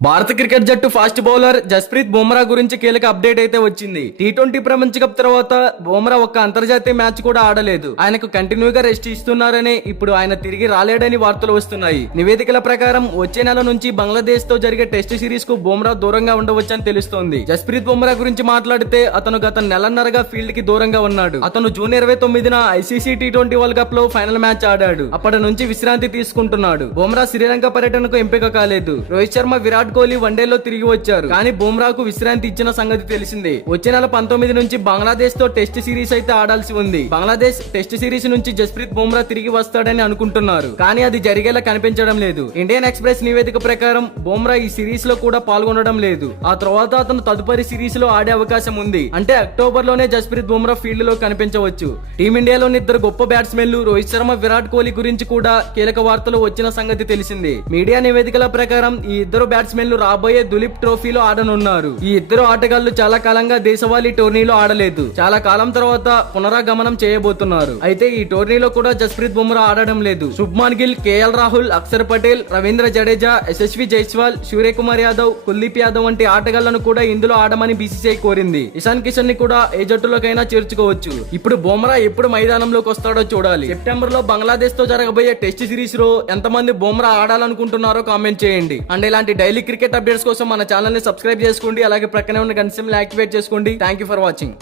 భారత క్రికెట్ జట్టు fast bowler Jasprit Bumrah గురించి కీలక అప్డేట్ అయితే వచ్చింది. టీ20 ప్రపంచ కప్ తర్వాత బుమ్రా ఒక్క అంతర్జాతీయ మ్యాచ్ కూడా ఆడలేదు. ఆయనకు కంటిన్యూగా రెస్ట్ ఇస్తున్నారని, ఇప్పుడు ఆయన తిరిగి రాలేడని వార్తలు వస్తున్నాయి. నివేదికల ప్రకారం వచ్చే నెల నుంచి బంగ్లాదేశ్ తో జరిగే టెస్ట్ సిరీస్ కు బుమ్రా దూరంగా ఉండవచ్చని తెలుస్తోంది. జస్ప్రీత్ బుమ్రా గురించి మాట్లాడితే అతను గత నెలన్నరగా ఫీల్డ్ కి దూరంగా ఉన్నాడు. అతను జూన్ 29న ఐసీసీ టీ20 వరల్డ్ కప్ లో ఫైనల్ మ్యాచ్ ఆడాడు. అప్పటి నుంచి విశ్రాంతి తీసుకుంటున్నాడు. బుమ్రా శ్రీలంక పర్యటనకు ఎంపిక కాలేదు. రోహిత్ శర్మ, విరాట్ కోహ్లీ వన్డేలో తిరిగి వచ్చారు. కానీ బుమ్రాకు విశ్రాంతి ఇచ్చిన సంగతి తెలిసిందే. వచ్చే నెల 19 నుంచి బంగ్లాదేశ్ తో టెస్ట్ సిరీస్ అయితే ఆడాల్సి ఉంది. బంగ్లాదేశ్ టెస్ట్ సిరీస్ నుంచి జస్ప్రీత్ బుమ్రా తిరిగి వస్తాడని అనుకుంటున్నారు. కానీ అది జరిగేలా కనిపించడం లేదు. ఇండియన్ ఎక్స్ప్రెస్ నివేదిక ప్రకారం బుమ్రా ఈ సిరీస్ లో కూడా పాల్గొనడం లేదు. ఆ తర్వాత అతను తదుపరి సిరీస్ లో ఆడే అవకాశం ఉంది. అంటే అక్టోబర్ లోనే జస్ప్రీత్ బుమ్రా ఫీల్డ్ లో కనిపించవచ్చు. టీమిండియాలోని ఇద్దరు గొప్ప బ్యాట్స్మెన్లు రోహిత్ శర్మ, విరాట్ కోహ్లీ గురించి కూడా కీలక వార్తలు వచ్చిన సంగతి తెలిసిందే. మీడియా నివేదికల ప్రకారం ఈ ఇద్దరు బ్యాట్స్మెన్లు రాబోయే దులీప్ ట్రోఫీలో ఆడనున్నారు. ఈ ఇద్దరు ఆటగాళ్లు చాలా కాలంగా దేశవాళీ టోర్నీలో ఆడలేదు. చాలా కాలం తర్వాత పునరాగమనం చేయబోతున్నారు. అయితే ఈ టోర్నీలో కూడా జస్ప్రీత్ బుమ్రా ఆడడం లేదు. శుభ్మాన్ గిల్, కేఎల్ రాహుల్, అక్షర్ పటేల్, రవీంద్ర జడేజా, యశస్వి జైస్వాల్, సూర్యకుమార్ యాదవ్, కుల్దీప్ యాదవ్ వంటి ఆటగాళ్లను కూడా ఇందులో ఆడమని బీసీసీఐ కోరింది. ఇషాన్ కిషన్ ని కూడా ఏ జట్టులోకైనా చేర్చుకోవచ్చు. ఇప్పుడు బుమ్రా ఎప్పుడు మైదానంలోకి వస్తాడో చూడాలి. సెప్టెంబర్ లో బంగ్లాదేశ్ తో జరగబోయే టెస్ట్ సిరీస్ లో ఎంతమంది బుమ్రా ఆడాలనుకుంటున్నారో కామెంట్ చేయండి. అండ్ ఇలాంటి డైలీ క్రికెట్ అప్డేట్స్ కోసం మన ఛానల్ ని సబ్స్క్రైబ్ చేసుకోండి. అలాగే ప్రక్కనే ఉన్న గంట సింబల్ యాక్టివేట్ చేసుకోండి. Thank you for watching.